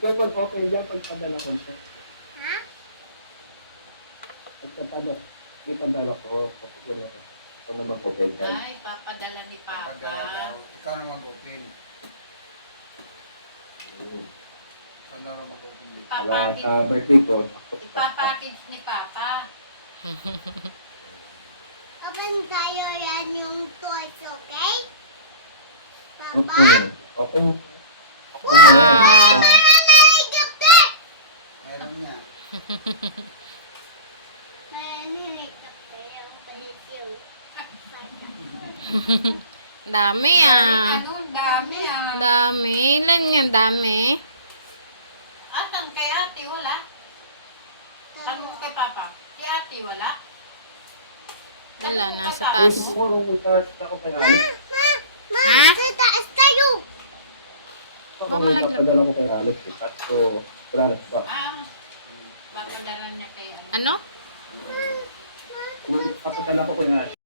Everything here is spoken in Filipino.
Kapag okay dyan, pagpadala ko siya. Ha? Pagpadala. Ipadala ko. Kung naman okay ka. Ay, papadala ni Papa. Ikaw na mag-open. Ikaw na mag-open. Para sa birthday ko. Ipapackage ni Papa. Open tayo yan yung toys, okay? Papa? Okay. Okay. Wow! Meron na helicopter! Meron niya. Meron na helicopter yung palit yung Dami Galing ah. ano, dami ah. Dami. Ilan yung dami? Asan kay ate, wala? Tanong kay Papa. Kay ate, wala? Wala Tanong na ka sa Papa. taas. Kung mo kung start ako kay Alex. Ma! Ha? Sa taas kayo! Kung ipapadala ko kay Alex. So, wala na ba? Ah, papadala niya kay ate. Ano? Kung ipapadala ko kay Alex.